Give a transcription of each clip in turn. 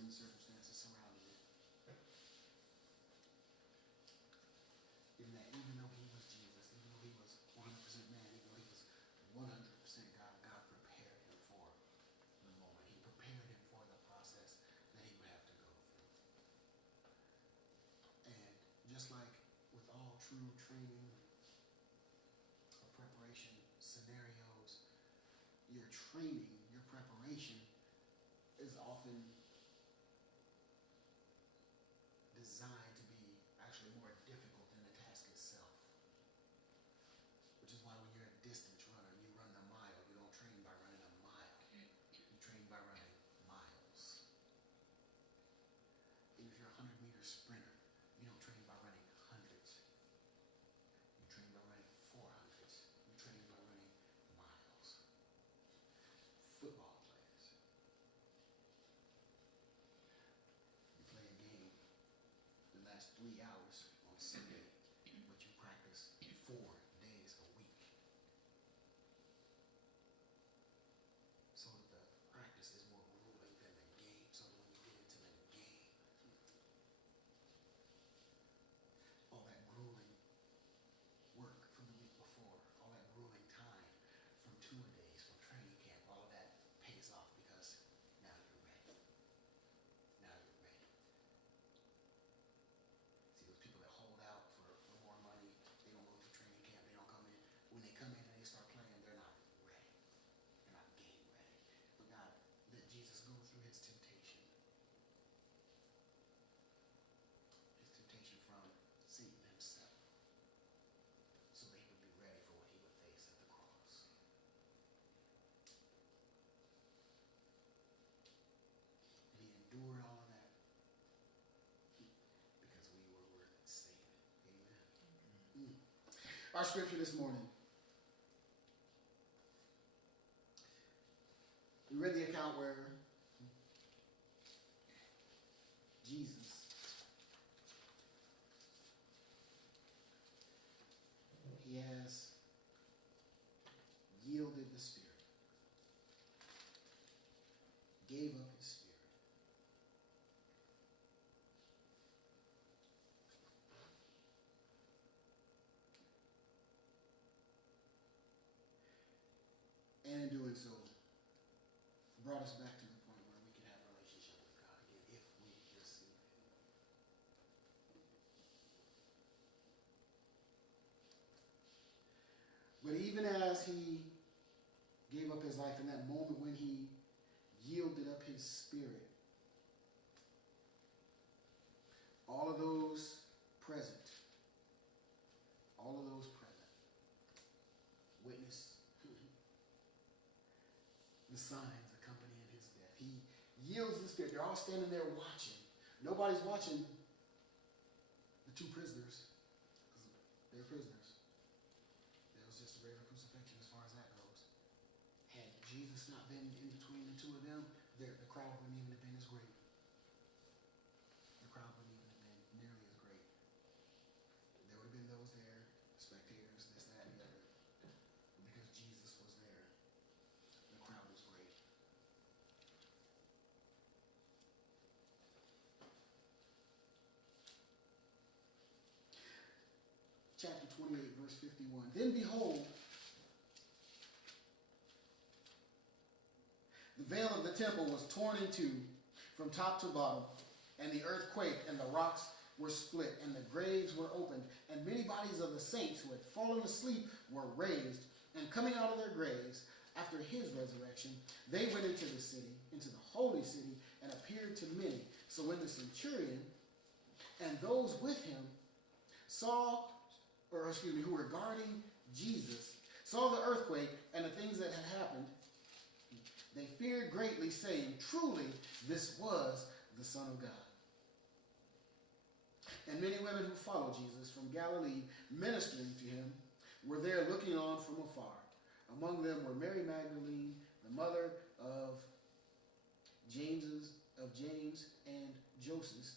and the circumstances surrounding it. Even though he was Jesus, even though he was 100% man, even though he was 100% God, God prepared him for the moment. He prepared him for the process that he would have to go through. And just like with all true training or preparation scenarios, your training, your preparation is often designed to be actually more difficult than the task itself. Which is why when you're a distance runner, you run the mile. You don't train by running a mile. You train by running miles. And if you're a 100-meter sprinter, you don't train by running hundreds. You train by running 400s. You train by running miles. Football players. You play a game that lasts 3 hours on Sunday, but you practice 4 days a week. So that the practice is more grueling than the game, so that when you get into the game, all that grueling work from the week before, all that grueling time from tour days, from training camp, all of that pays off because now you're ready. Now you're ready. See, those people that hold out for more money, they don't go through training camp, they don't come in. When they come in and they start playing, they're not ready. They're not game ready. But God let Jesus go through his temptation. His temptation from Satan himself. So that he would be ready for what he would face at the cross. And he endured all of that because we were worth saving. Amen. Our scripture this morning. We read the account where Jesus, he has yielded the Spirit, gave up his Spirit. And in doing so, brought us back to the point where we can have a relationship with God again if we receive Him. But even as he gave up his life in that moment when he yielded up his spirit, all of those present witnessed the signs accompanying his death. He yields the Spirit. They're all standing there watching. Nobody's watching the 2 prisoners because they're prisoners. It was just a regular crucifixion as far as that goes. Had Jesus not been in between the 2 of them, the crowd wouldn't even have been as great. The crowd wouldn't even have been nearly as great. There would have been those there, spectators, this, that, and the other. But because Jesus was there, the crowd was great. Chapter 28, verse 51. Then behold, the veil of the temple was torn in two from top to bottom, and the earth quaked, and the rocks were split, and the graves were opened, and many bodies of the saints who had fallen asleep were raised, and coming out of their graves after his resurrection, they went into the city, into the holy city, and appeared to many. So when the centurion and those with him who were guarding Jesus, saw the earthquake and the things that had happened, they feared greatly, saying, truly, this was the Son of God. And many women who followed Jesus from Galilee, ministering to him, were there looking on from afar. Among them were Mary Magdalene, the mother of James and Joseph,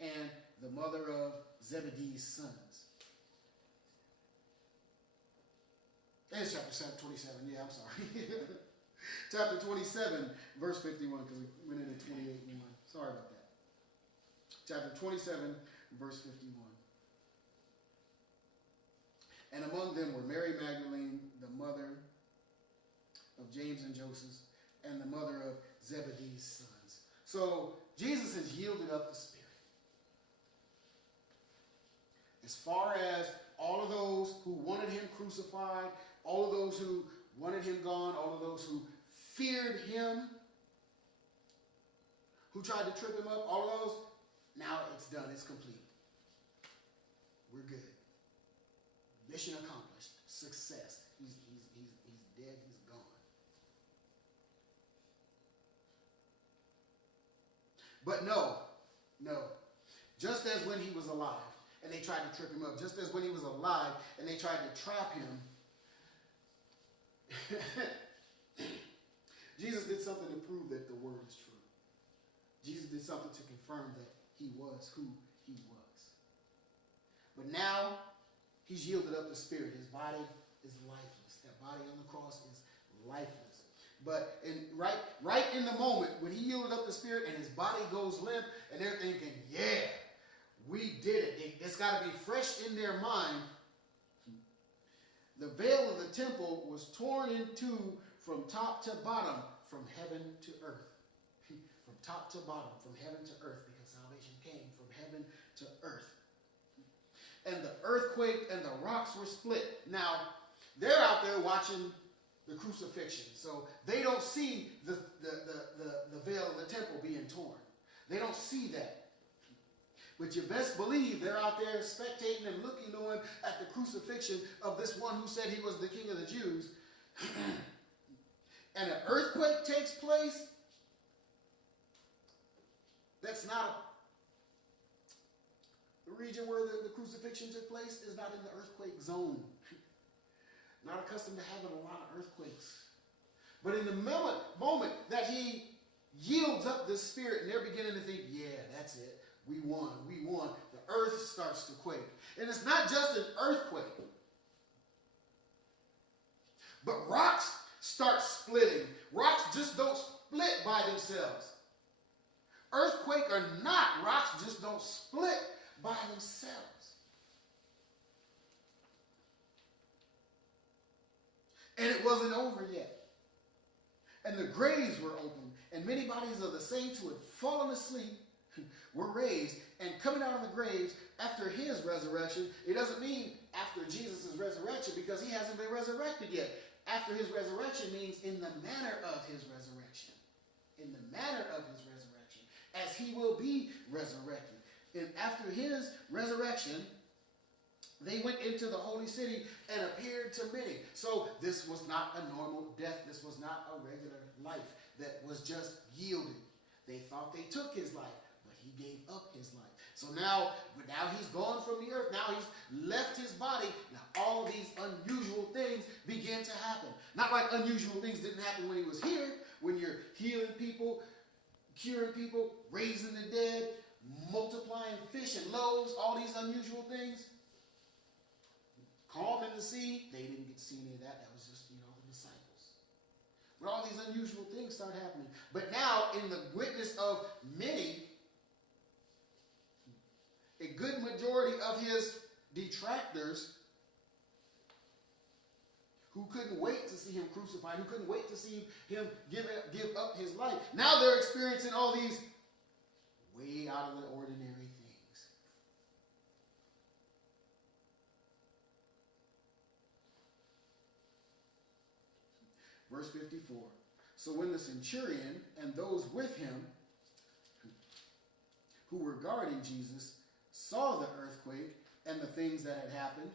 and the mother of Zebedee's sons. It's chapter 27. Yeah, I'm sorry. Chapter 27, verse 51, because we went into 28 and 1. Sorry about that. Chapter 27, verse 51. And among them were Mary Magdalene, the mother of James and Joseph, and the mother of Zebedee's sons. So Jesus has yielded up the Spirit. As far as all of those who wanted him crucified, all of those who wanted him gone, all of those who feared him, who tried to trip him up, all of those, now it's done, it's complete. We're good. Mission accomplished. Success. He's dead, he's gone. But no. Just as when he was alive and they tried to trip him up, just as when he was alive and they tried to trap him, Jesus did something to prove that the word is true. Jesus did something to confirm that he was who he was. But now, he's yielded up the Spirit. His body is lifeless. That body on the cross is lifeless. But right in the moment when he yielded up the Spirit and his body goes limp and they're thinking, yeah, we did it. It's got to be fresh in their mind. The veil of the temple was torn in two from top to bottom, from heaven to earth. From top to bottom, from heaven to earth, because salvation came from heaven to earth. And the earthquake and the rocks were split. Now, they're out there watching the crucifixion, so they don't see the veil of the temple being torn. They don't see that. But you best believe they're out there spectating and looking on at the crucifixion of this one who said he was the King of the Jews. And an earthquake takes place. That's not the region where the crucifixion took place is not in the earthquake zone. Not accustomed to having a lot of earthquakes. But in the moment that he yields up the Spirit and they're beginning to think, yeah, that's it. We won. The earth starts to quake. And it's not just an earthquake. But rocks start splitting. Rocks just don't split by themselves. Earthquake or not, rocks just don't split by themselves. And it wasn't over yet. And the graves were open, and many bodies of the saints who had fallen asleep were raised. And coming out of the graves after his resurrection, it doesn't mean after Jesus' resurrection, because he hasn't been resurrected yet. After his resurrection means in the manner of his resurrection. In the manner of his resurrection. As he will be resurrected. And after his resurrection, they went into the holy city and appeared to many. So this was not a normal death. This was not a regular life that was just yielded. They thought they took his life, but he gave up his life. So now he's gone from the earth. Now he's left his body. Now all these unusual things begin to happen. Not like unusual things didn't happen when he was here. When you're healing people, curing people, raising the dead, multiplying fish and loaves, all these unusual things. Calming the sea, they didn't get to see any of that. That was just, the disciples. But all these unusual things start happening. But now, in the witness of many, a good majority of his detractors who couldn't wait to see him crucified, who couldn't wait to see him give up his life, now they're experiencing all these way out of the ordinary things. Verse 54. So when the centurion and those with him who were guarding Jesus saw the earthquake and the things that had happened,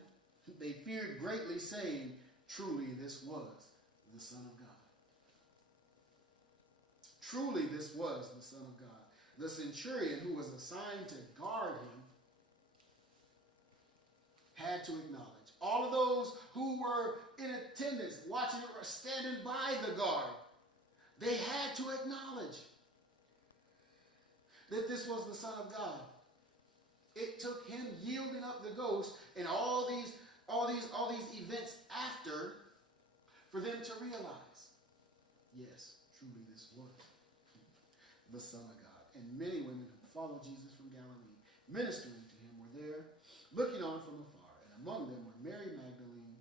they feared greatly, saying, truly this was the Son of God. Truly this was the Son of God. The centurion who was assigned to guard him had to acknowledge. All of those who were in attendance, watching or standing by the guard, they had to acknowledge that this was the Son of God. It took him yielding up the ghost and all these events after for them to realize, yes, truly this was the Son of God. and many women who followed Jesus from Galilee, ministering to him, were there, looking on from afar. And among them were Mary Magdalene,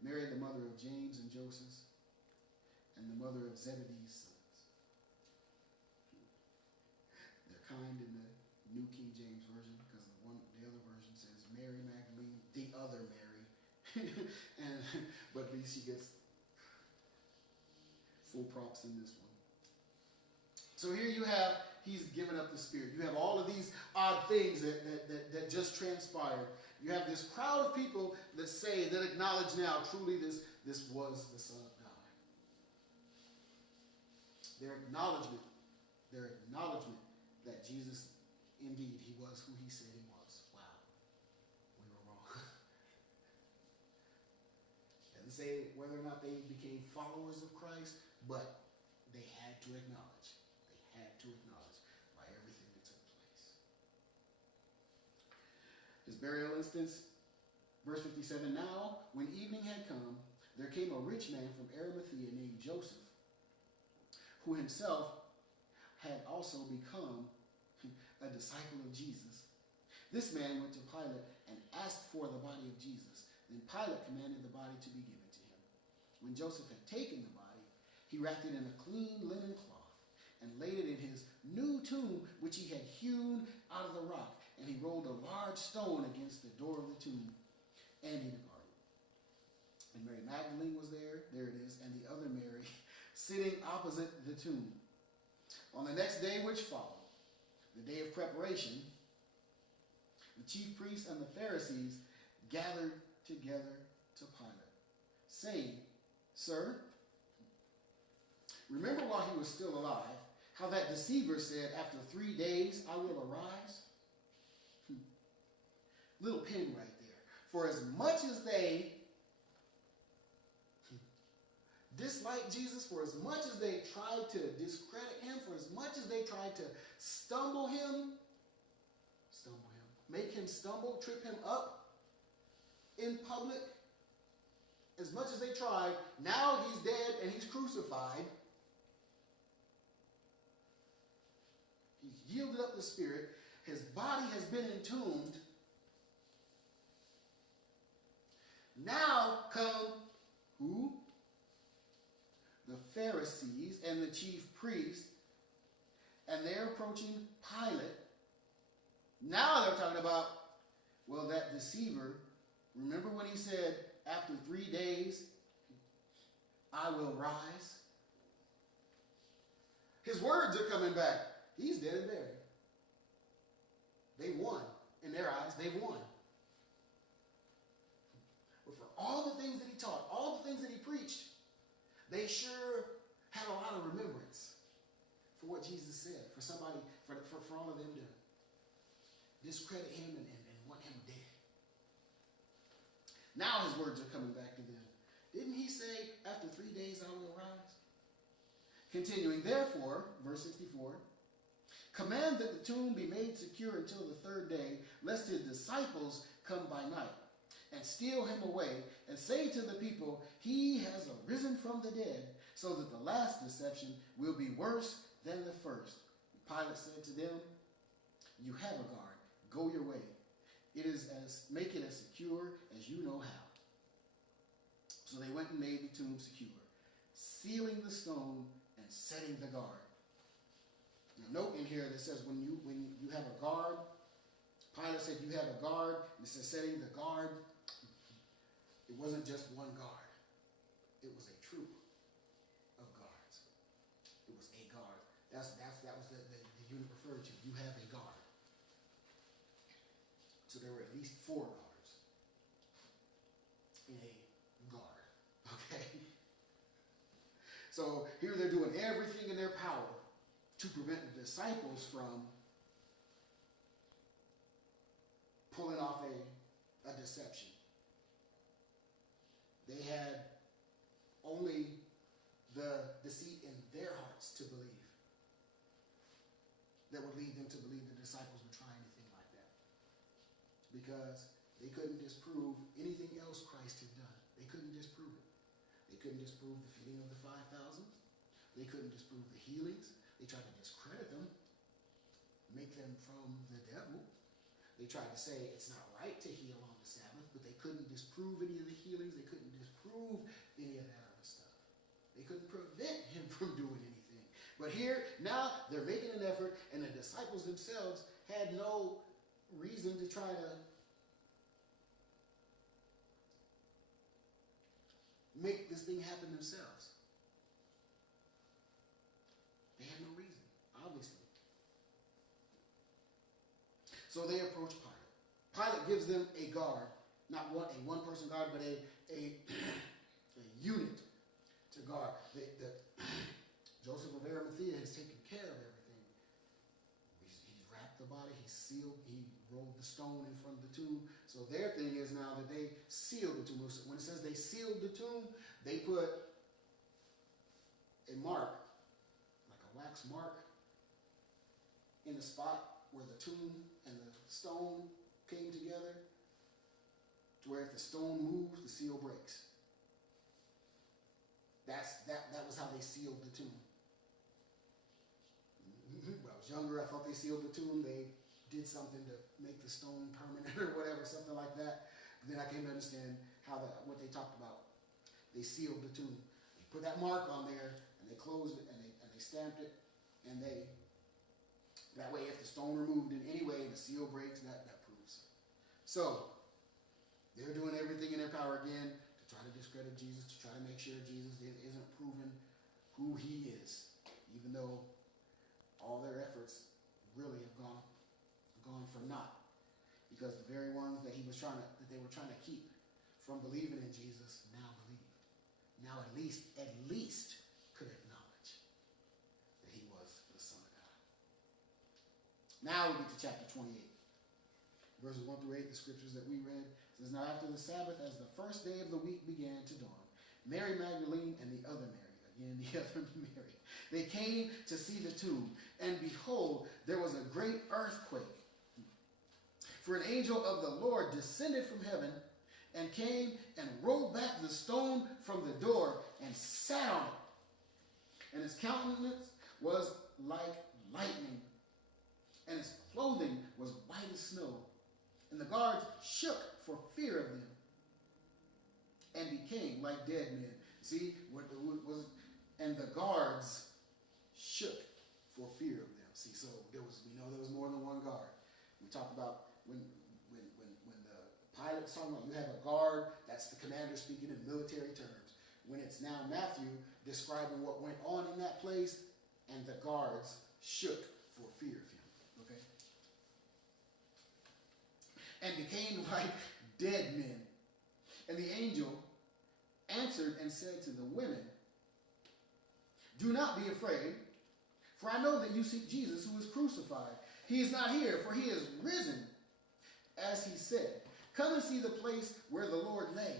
Mary the mother of James and Joseph, and the mother of Zebedee's sons. They're kind in the New King James Version because the other version says Mary Magdalene, the other Mary. But at least she gets full props in this one. So here you have, he's given up the spirit. You have all of these odd things that just transpired. You have this crowd of people that say, that acknowledge now, truly this was the Son of God. Their acknowledgement that Jesus, indeed, he was who he said he was. Wow, we were wrong. Doesn't say whether or not they became followers of Christ, but they had to acknowledge. They had to acknowledge by everything that took place. His burial instance, verse 57, now, when evening had come, there came a rich man from Arimathea named Joseph, who himself had also become a disciple of Jesus. This man went to Pilate and asked for the body of Jesus. Then Pilate commanded the body to be given to him. When Joseph had taken the body, he wrapped it in a clean linen cloth and laid it in his new tomb, which he had hewn out of the rock. And he rolled a large stone against the door of the tomb, and he departed. And Mary Magdalene was there it is, and the other Mary, sitting opposite the tomb. On the next day which followed, the day of preparation, the chief priests and the Pharisees gathered together to Pilate, saying, Sir, remember while he was still alive, how that deceiver said, after 3 days I will arise? Little pin right there. For as much as they disliked Jesus, for as much as they tried to discredit him, for as much as they tried to stumble him, make him stumble, trip him up in public, as much as they tried, now he's dead and he's crucified. He's yielded up the spirit. His body has been entombed. Now come who? The Pharisees and the chief priests, and they're approaching Pilate. Now they're talking about, well, that deceiver, remember when he said, after 3 days, I will rise? His words are coming back. He's dead and buried. They won. In their eyes, they won. But for all the things that he taught, all the things that he preached, they sure had a lot of remembrance for what Jesus said, for somebody, for all of them to discredit him and want him dead. Now his words are coming back to them. Didn't he say, after 3 days I will rise? Continuing, therefore, verse 64, command that the tomb be made secure until the 3rd day, lest his disciples come by night and steal him away, and say to the people, he has arisen from the dead, so that the last deception will be worse than the first. Pilate said to them, you have a guard. Go your way. Make it as secure as you know how. So they went and made the tomb secure, sealing the stone and setting the guard. Now note in here that says when you have a guard, Pilate said you have a guard, and it says setting the guard. It wasn't just one guard. It was a troop of guards. It was a guard. That was the unit referred to. You have a guard. So there were at least 4 guards in a guard. Okay? So here they're doing everything in their power to prevent the disciples from pulling off a deception. They had only the deceit in their hearts to believe that would lead them to believe the disciples would try anything like that. Because they couldn't disprove anything else Christ had done. They couldn't disprove it. They couldn't disprove the feeding of the 5,000. They couldn't disprove the healings. They tried to discredit them, make them from the devil. They tried to say it's not right to heal on the Sabbath, but they couldn't disprove any of the healings. They couldn't disprove any of that other stuff. They couldn't prevent him from doing anything. But here, now, they're making an effort, and the disciples themselves had no reason to try to make this thing happen themselves. They had no reason, obviously. So they approach Pilate. Pilate gives them a guard, not a one-person guard, but a unit to guard. Joseph of Arimathea has taken care of everything. He's wrapped the body, he sealed, he rolled the stone in front of the tomb. So their thing is now that they sealed the tomb. When it says they sealed the tomb, they put a mark, like a wax mark, in the spot where the tomb and the stone came together, to where if the stone moves, the seal breaks. That was how they sealed the tomb. When I was younger, I thought they sealed the tomb. They did something to make the stone permanent or whatever, something like that. But then I came to understand what they talked about. They sealed the tomb. They put that mark on there, and they closed it, and they stamped it, and that way, if the stone removed in any way, the seal breaks, that proves. So, they're doing everything in their power again to try to discredit Jesus, to try to make sure Jesus isn't proven who he is, even though all their efforts really have gone for naught. Because the very ones that they were trying to keep from believing in Jesus now believed. Now at least could acknowledge that he was the Son of God. Now we get to chapter 28. Verses 1 through 8, the scriptures that we read. It says, now after the Sabbath, as the first day of the week began to dawn, Mary Magdalene and the other Mary, again the other Mary, they came to see the tomb, and behold, there was a great earthquake. For an angel of the Lord descended from heaven and came and rolled back the stone from the door and sat on it. And his countenance was like lightning, and his clothing was white as snow. And the guards shook for fear of them and became like dead men. See, and the guards shook for fear of them. See, so we know there was more than one guard. We talked about when the pilot's talking about you have a guard, that's the commander speaking in military terms. When it's now Matthew describing what went on in that place, and the guards shook for fear of him. Okay? And became like dead men. And the angel answered and said to the women, do not be afraid, for I know that you seek Jesus who is crucified. He is not here, for he is risen, as he said. Come and see the place where the Lord lay,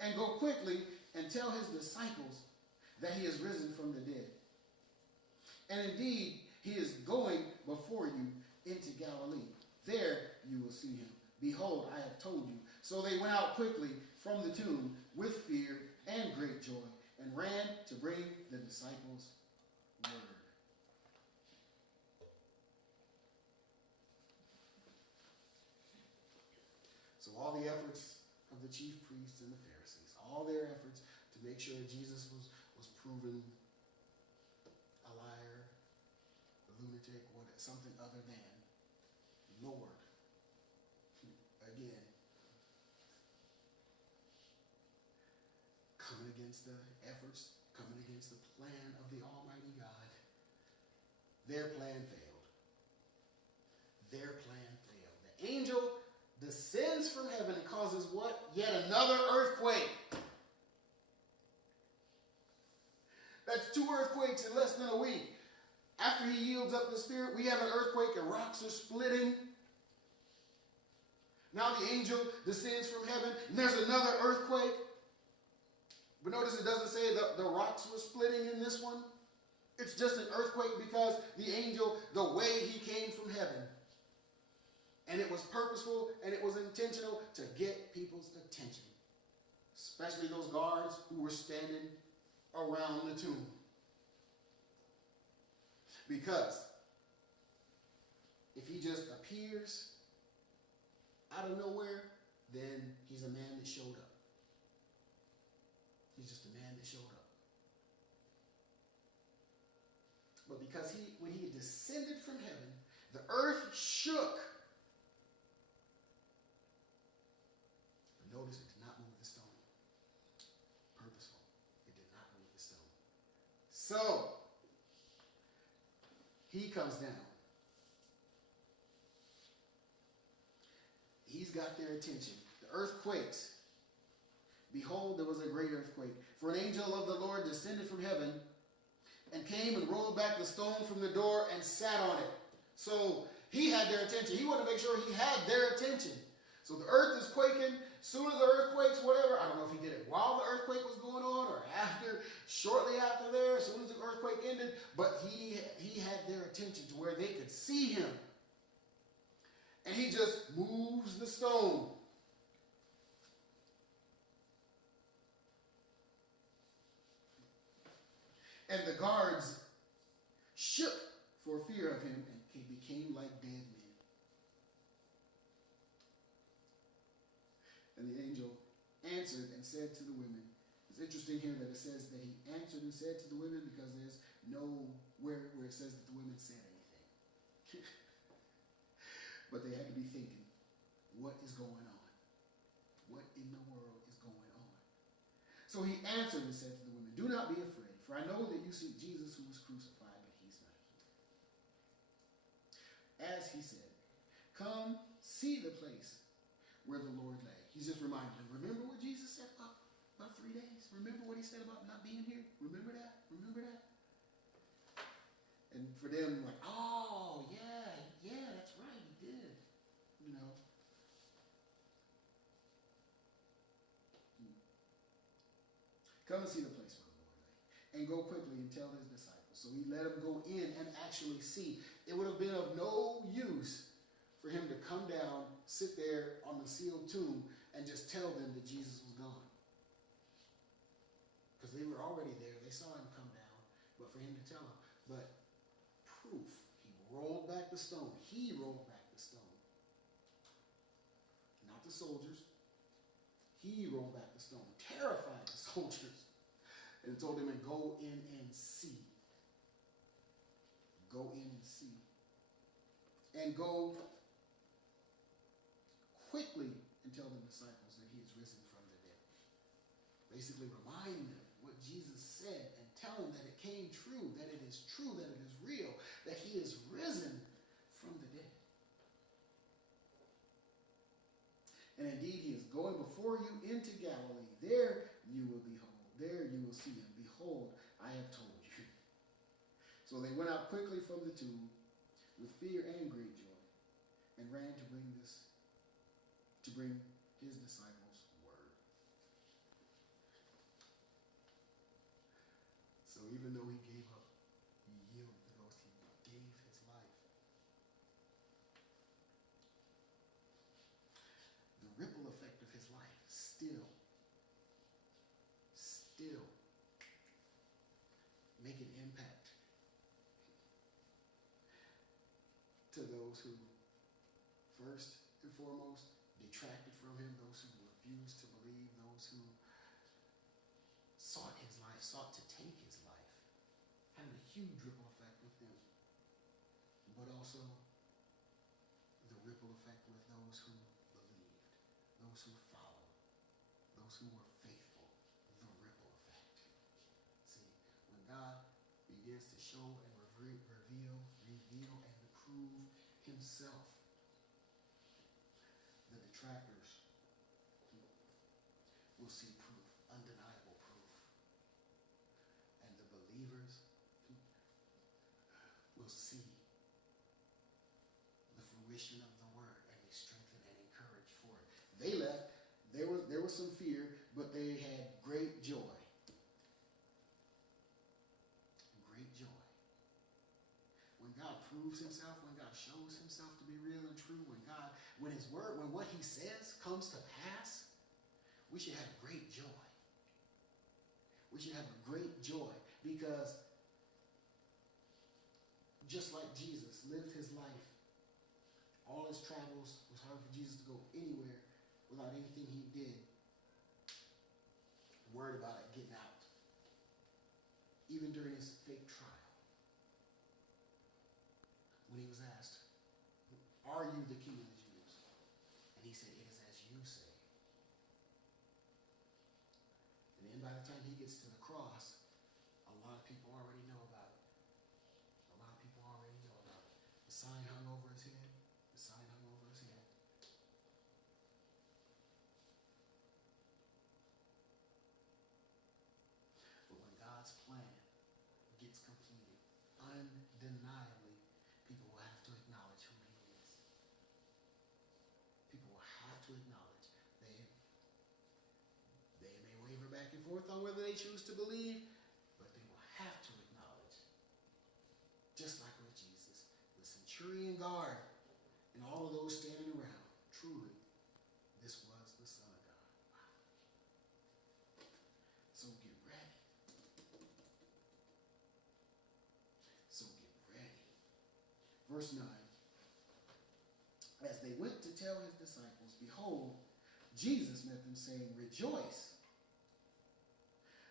and go quickly and tell his disciples that he is risen from the dead. And indeed, he is going before you into Galilee. There you will see him. Behold, I have told you. So they went out quickly from the tomb with fear and great joy, and ran to bring the disciples word. So all the efforts of the chief priests and the Pharisees, all their efforts to make sure Jesus was proven a liar, a lunatic, or something other than Lord. Again, coming against the efforts, coming against the plan of the Almighty God. Their plan failed. Their plan failed. The angel descends from heaven and causes what? Yet another earthquake. That's 2 earthquakes in less than a week. After he yields up the spirit, we have an earthquake and rocks are splitting. Now the angel descends from heaven and there's another earthquake. But notice it doesn't say the rocks were splitting in this one. It's just an earthquake because the angel, the way he came from heaven. And it was purposeful and it was intentional to get people's attention. Especially those guards who were standing around the tomb. Because if he just appears out of nowhere, then he's a man that showed up. He's just a man that showed up. But because when he descended from heaven, the earth shook. But notice it did not move the stone. Purposeful. It did not move the stone. So, he comes down. He's got their attention. The earth quakes. Behold, there was a great earthquake. For an angel of the Lord descended from heaven and came and rolled back the stone from the door and sat on it. So he had their attention. He wanted to make sure he had their attention. So the earth is quaking. Soon as the earth quakes, whatever. I don't know if he did it while the earthquake was going on or after, shortly after there, as soon as the earthquake ended. But he had their attention to where they could see him. And he just moves the stone. And the guards shook for fear of him and became like dead men. And the angel answered and said to the women. It's interesting here that it says that he answered and said to the women, because there's nowhere where it says that the women said anything. But they had to be thinking, what is going on? What in the world is going on? So he answered and said to the women, do not be afraid, for I know that you seek Jesus who was crucified, but he's not here. As he said, come see the place where the Lord lay. He's just reminding them, remember what Jesus said about 3 days? Remember what he said about not being here? Remember that? Remember that? And for them, like, oh, yeah, that's right, he did. You know. Come and see the place where the Lord lay. And go quickly and tell his disciples. So he let them go in and actually see. It would have been of no use for him to come down, sit there on the sealed tomb, and just tell them that Jesus was gone. Because they were already there. They saw him come down. But for him to tell them. But proof. He rolled back the stone. He rolled back the stone. Not the soldiers. He rolled back the stone. Terrified the soldiers. And told them to go in and see. Go in and see. And go quickly and tell the disciples that he is risen from the dead. Basically remind them what Jesus said and tell them that it came true, that it is true, that it is real, that he is risen from the dead. And indeed, he is going before you into Galilee. There you will behold. There you will see him. Behold, I have told you. So they went out quickly from the tomb with fear and great joy and ran to bring his disciples word. So even though he gave up, he yielded the ghost, he gave his life. The ripple effect of his life still make an impact to those who, first and foremost, detracted from him, those who refused to believe, those who sought his life, sought to take his life, having a huge ripple effect with them. But also the ripple effect with those who believed, those who followed, those who were faithful, the ripple effect. See, when God begins to show and reveal and prove himself, the detractors will see proof, undeniable proof. And the believers will see the fruition of the word and be strengthened and encouraged for it. They left. There was some fear, but they had great joy. Great joy. When God proves himself, when God shows himself to be real and true, when his word, when what he says comes to pass, we should have great joy. We should have a great joy, because just like Jesus, lived his life. All his travels was hard for Jesus to go anywhere without anything he did. Worried about it getting out. Even during his fake trial. When he was asked, "Are you the king of the Jews?" And he said, "It is as you say." And then by the time he gets to the cross, a lot of people already know about it. A lot of people already know about it. The sign hung over his head. The sign hung over his head. But when God's plan gets completed, undeniably, people will have to acknowledge who he is. People will have to acknowledge they may waver back and forth on whether they choose to believe, but they will have to acknowledge, just like with Jesus, the centurion guard and all of those standing around, truly, this was the Son of God. Wow. So get ready. So get ready. Verse 9. As they went to tell his disciples, behold, Jesus met them, saying, "Rejoice."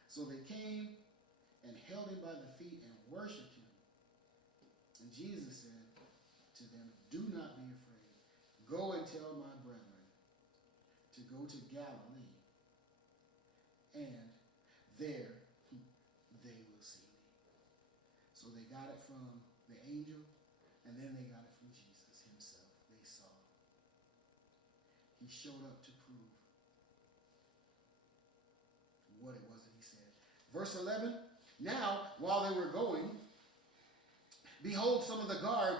So they came and held him by the feet and worshipped him. And Jesus said to them, "Do not be afraid. Go and tell my brethren to go to Galilee, and there they will see me." So they got it from the angel, and then they got it from Jesus himself. They saw. He showed up to prove what it was that he said. Verse 11, now, while they were going, behold, some of the guard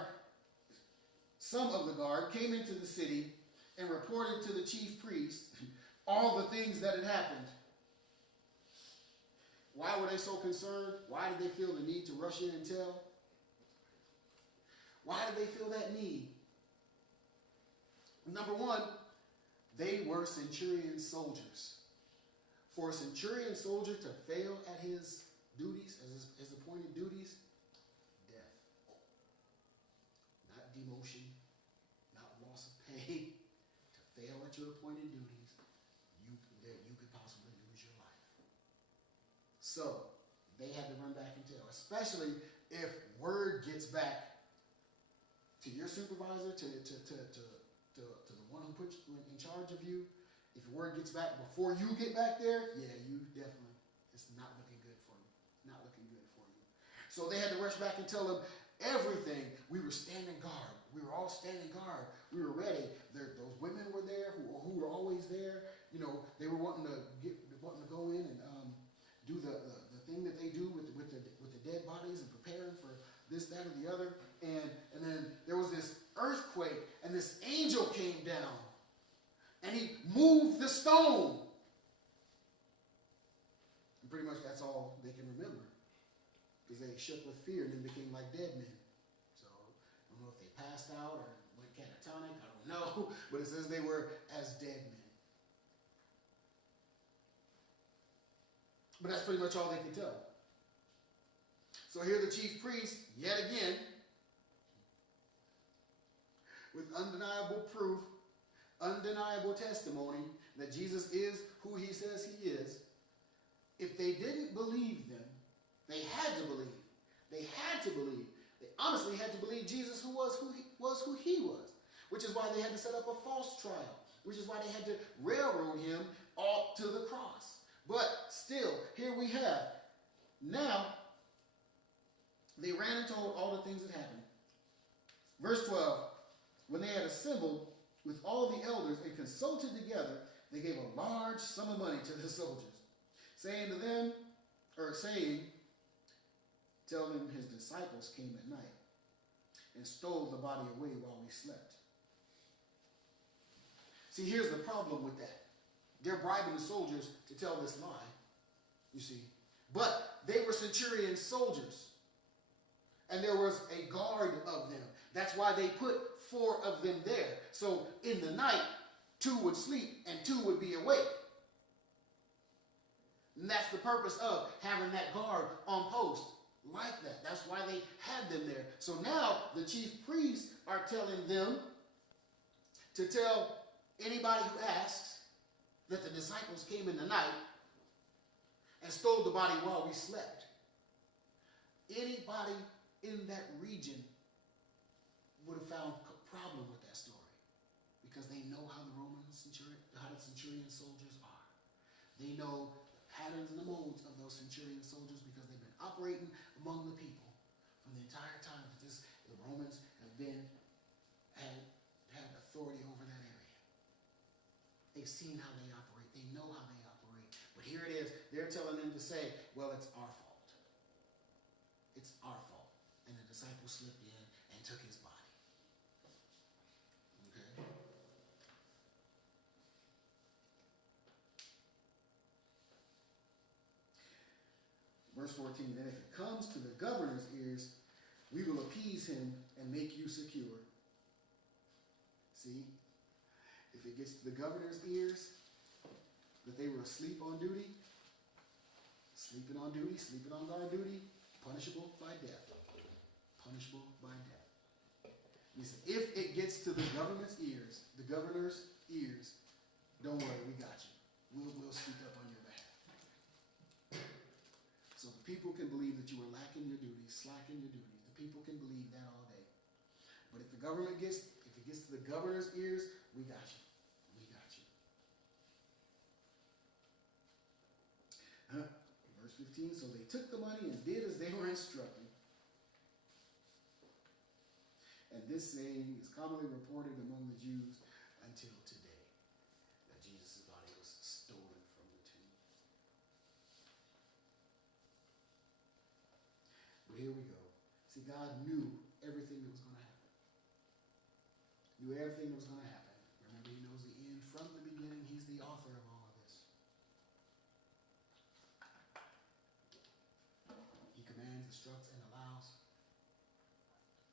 came into the city and reported to the chief priests all the things that had happened. Why were they so concerned? Why did they feel the need to rush in and tell? Why did they feel that need? Number one, they were centurion soldiers. For a centurion soldier to fail at his duties, his appointed duties, death. Not demotion, not loss of pay. To fail at your appointed duties, you could possibly lose your life. So, they had to run back and tell, especially if word gets back to your supervisor, to the one who put you in charge of you. If word gets back before you get back there, yeah, you definitely, it's not looking good for you. Not looking good for you. So they had to rush back and tell them everything. We were standing guard. We were all standing guard. We were ready. Those women were there who were always there. You know, they were wanting to go in and do the thing that they do with the dead bodies and preparing for this, that, or the other. And then there was this earthquake, and this angel came down. And he moved the stone. And pretty much that's all they can remember. Because they shook with fear and then became like dead men. So I don't know if they passed out or went catatonic. I don't know. But it says they were as dead men. But that's pretty much all they could tell. So here the chief priest, yet again, with undeniable proof, undeniable testimony that Jesus is who he says he is. If they didn't believe them, they had to believe. They had to believe. They honestly had to believe Jesus was who he was. Which is why they had to set up a false trial. Which is why they had to railroad him all to the cross. But still, here we have. Now, they ran and told all the things that happened. Verse 12, when they had assembled with all the elders and consulted together, they gave a large sum of money to the soldiers, tell them his disciples came at night and stole the body away while we slept. See, here's the problem with that. They're bribing the soldiers to tell this lie, you see. But they were centurion soldiers. And there was a guard of them. That's why they put 4 of them there. So in the night, 2 would sleep and 2 would be awake. And that's the purpose of having that guard on post. like that. That's why they had them there. So now the chief priests are telling them to tell anybody who asks that the disciples came in the night and stole the body while we slept. Anybody in that region would have found a problem with that story because they know how the centurion soldiers are. They know the patterns and the modes of those centurion soldiers because they've been operating among the people from the entire time that the Romans had authority over that area. They've seen how they operate. They know how they operate. But here it is. They're telling them to say, well, it's our fault. It's our fault. And the disciples slipped in and took his body. Okay? Verse 14, and if it comes to the governor's ears, we will appease him and make you secure. See? If it gets to the governor's ears that they were asleep on duty, sleeping on guard duty, punishable by death. Punishable by death. He said, if it gets to the governor's ears, don't worry, we got you. We'll speak up on your behalf. So the people can believe that you were lacking your duties, slacking your duties. The people can believe that all day. But if it gets to the governor's ears, we got you. We got you. Verse 15, so they took the money and did as they were instructed. And this saying is commonly reported among the Jews until today, that Jesus' body was stolen from the tomb. But here we go. See, God knew everything that was going to happen. Knew everything that was going to happen. Remember, he knows the end from the beginning. He's the author of all of this. He commands, instructs, and allows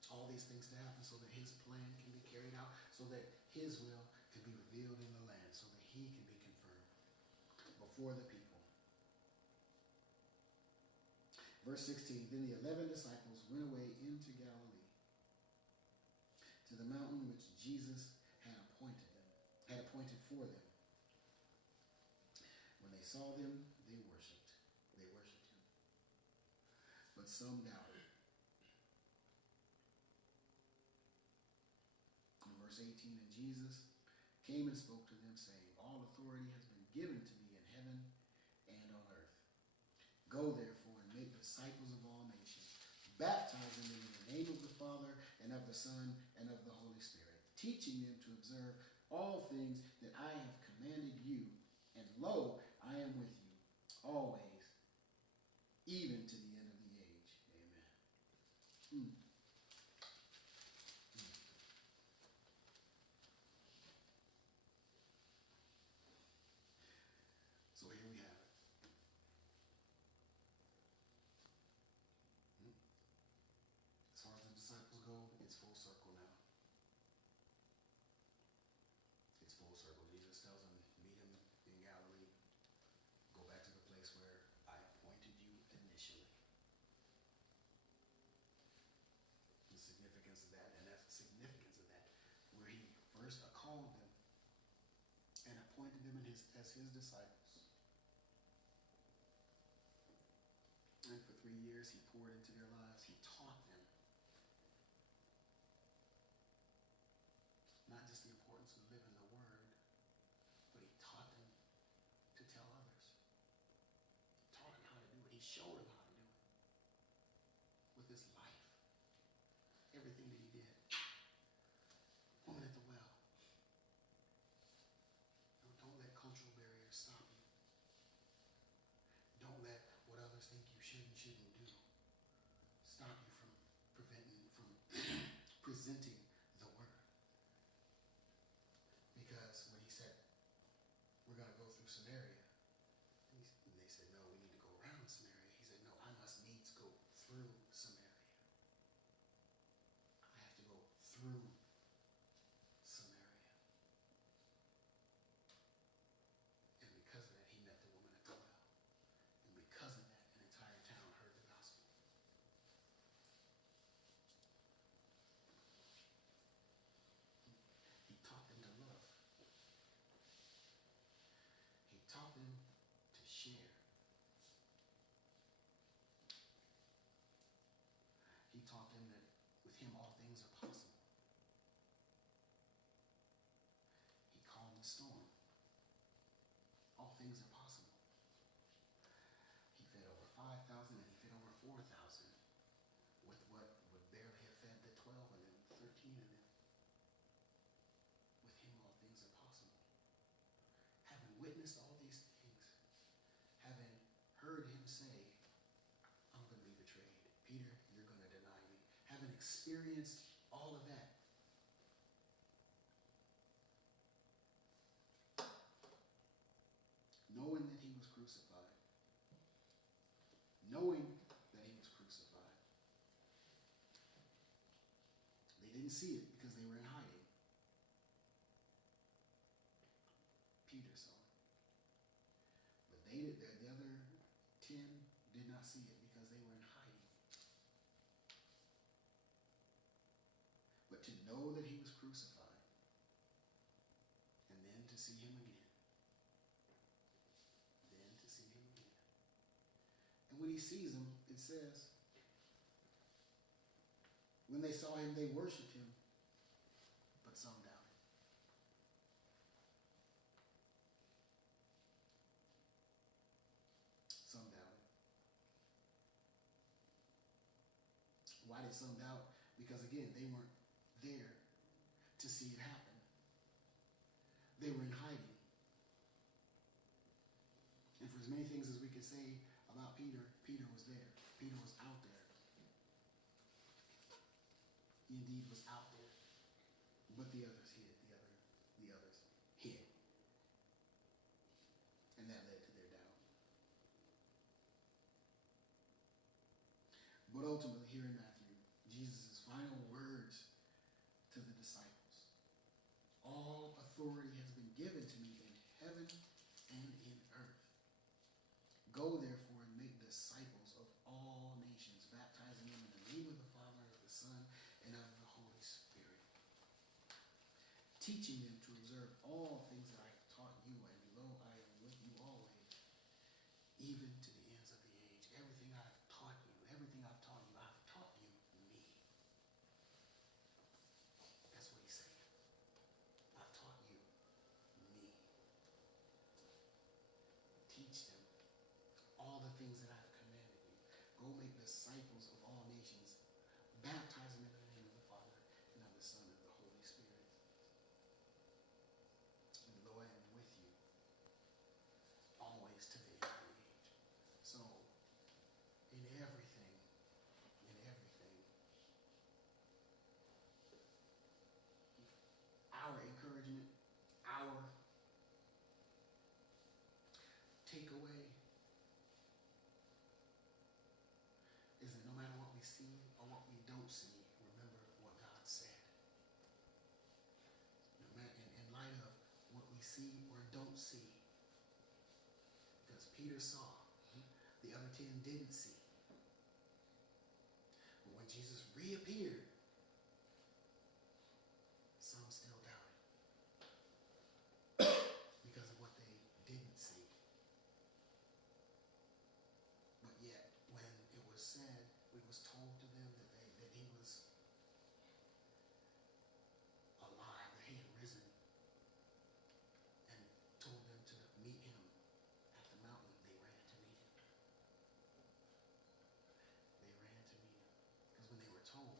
all these things to happen so that his plan can be carried out, so that his will can be revealed in the land, so that he can be confirmed before the people. Verse 16, then the 11 disciples went away into Galilee, to the mountain which Jesus had appointed for them. When they saw them, they worshipped him. But some doubted. In verse 18, and Jesus came and spoke to them, saying, all authority has been given to me in heaven and on earth. Go therefore and make disciples of all nations, baptizing them in the name of the Father and of the Son and of the Holy Spirit, teaching them to observe all things that I have commanded you. And lo, I am with you always, even to the end of the age. Amen. So here we have it. As far as the disciples go, it's full circle now. It's full circle. Jesus tells them, meet him in Galilee. Go back to the place where I appointed you initially. The significance of that, and that's the significance of that, where he first called them and appointed them as his disciples. And for 3 years, he poured into their lives. He taught them not just the importance of living the word, but he taught them to tell others. He taught them how to do it. He showed them how to do it with his life. Everything that he did. Woman at the well. Don't let cultural barriers stop you. Don't let what others think you should and shouldn't do stop you from presenting the word. Because when he said, we're going to go through Samaria, and they said, no, we need to go around Samaria. He said, no, I must needs go through Samaria. I have to go him all things are possible. He calmed the storm. All things are possible. He fed over 5,000 and he fed over 4,000 with what would barely have fed the 12 of them, 13 of them. With him all things are possible. Having witnessed all these things, having heard him say, I'm going to be betrayed. Peter, you're going to deny me. Having experienced all of that, knowing that he was crucified, they didn't see it because they were in hiding. Peter saw it. But the other 10 did not see it because they were in hiding. But to know that he was crucified and then to see him again. And when he sees him, it says, when they saw him, they worshiped him, but some doubted. Some doubted. Why did some doubt? Because again, they weren't there to see it happen. They were in hiding. And for as many things as we could say about Peter, Peter was there. Peter was out there. He indeed was out there. But the others hid. The others hid. And that led to their doubt. But ultimately, here in Matthew, Jesus' final words to the disciples. All authority has been given to me in heaven and in earth. Go therefore and make disciples of all nations, baptizing them in the name of the Father, of the Son, and of the Holy Spirit. Teaching them to observe all things that I have taught you, and lo, I am with you always, even to the ends of the age. Everything I've taught you, I've taught you me. That's what he's saying. I've taught you me. Teach them all the things that I've commanded you. Go make disciples of all nations, baptizing them in the name of the Father and of the Son and of the Holy Spirit. And lo, I am with you always to the end of the age. So, in everything, our encouragement, our takeaway is that no matter what we see or what we don't see, remember what God said. No matter, in light of what we see or don't see, because Peter saw, the other 10 didn't see. But when Jesus reappeared, some still doubted because of what they didn't see. But yet, when it was said, it was told to them that he was alive, that he had risen, and told them to meet him at the mountain, they ran to meet him. They ran to meet him. Because when they were told,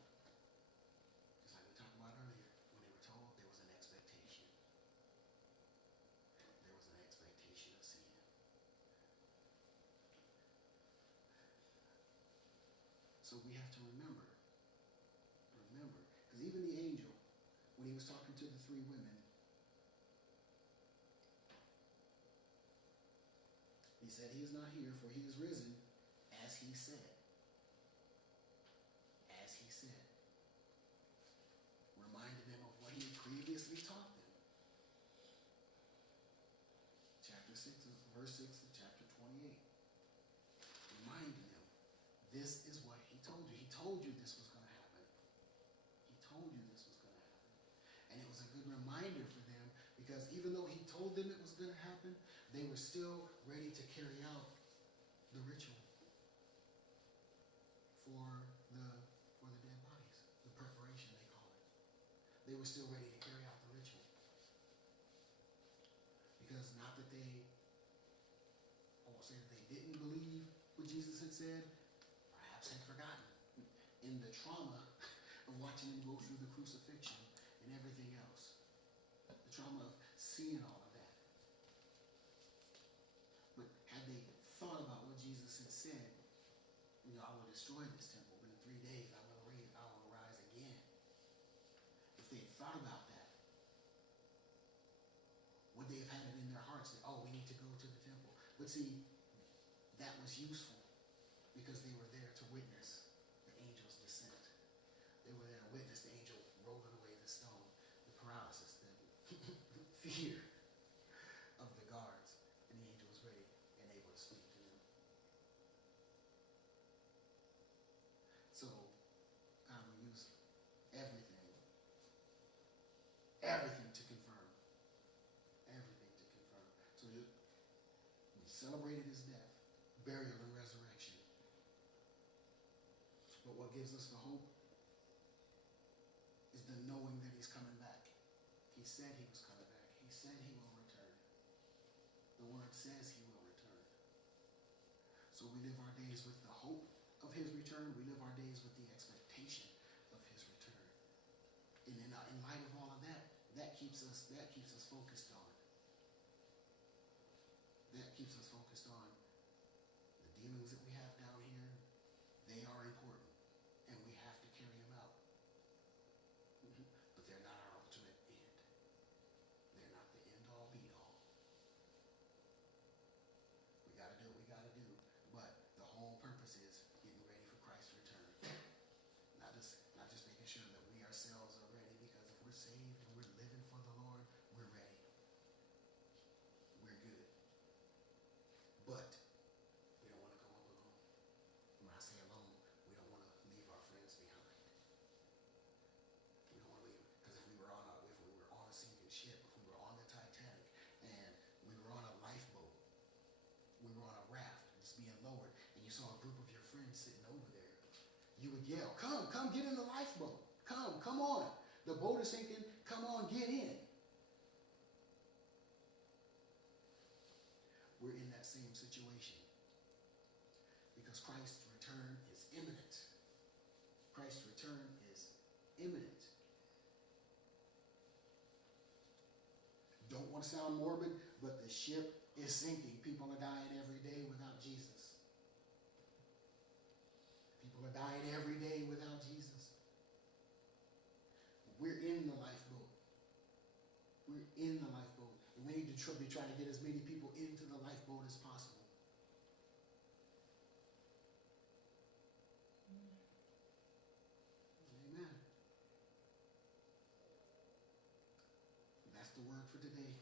just like we talked about earlier, when they were told, there was an expectation. There was an expectation of seeing him. So we have to remember, because even the angel, when he was talking to the 3 women, he said, he is not here, for he is risen, as he said. As he said. Reminded them of what he had previously taught them. Chapter 6, verse 6 of chapter 28. Reminding them, this is what he told you. He told you this was going to happen. He told you this was going to happen. And it was a good reminder for them, because even though he told them it was going to happen, they were still ready to carry out the ritual for the dead bodies, the they were still ready to carry out the ritual. Because not that they, I won't say that they didn't believe what Jesus had said, perhaps had forgotten in the trauma of watching him go through the crucifixion and everything else. The trauma of seeing all of that. But had they thought about what Jesus had said, I will destroy this temple, but in 3 days I will rise again. If they had thought about that, would they have had it in their hearts that, oh, we need to go to the temple? But see, that was useful because they were there to witness the angel's descent. They were there to witness the angel rolling away the stone, the paralysis, the fear of the guards, and the angel was ready and able to speak to them. So God will use everything to confirm. Everything to confirm. So we celebrated his death, burial, and resurrection. But what gives us the hope is the knowing that he's coming back. He said he was coming back. He said he will return. The word says he will return. So we live our days with the hope of his return. We live our days with the expectation of his return. And in light of all of that, that keeps us focused on. That keeps us focused on the dealings that we have down here. They are important, and we have to carry them out. But they're not our ultimate end. They're not the end all be all. We got to do what we got to do, but the whole purpose is getting ready for Christ's return. Not just making sure that we ourselves are ready, because if we're saved and we're living for the Lord, we're ready. We're good. But we don't want to go up alone. When I say alone, we don't want to leave our friends behind. We don't want to leave them. Because if we were on a sinking ship, if we were on the Titanic, and we were on a lifeboat, we were on a raft, just being lowered, and you saw a group of your friends sitting over there, you would yell, come get in the lifeboat. Come on. The boat is sinking. Come on, get in. We're in that same situation because Christ's return is imminent. Christ's return is imminent. Don't want to sound morbid, but the ship is sinking. People are dying every day without Jesus. People are dying every day without Jesus. We're in the lifeboat. We're in the lifeboat. And we need to be trying to get as many people into the lifeboat as possible. Amen. That's the word for today.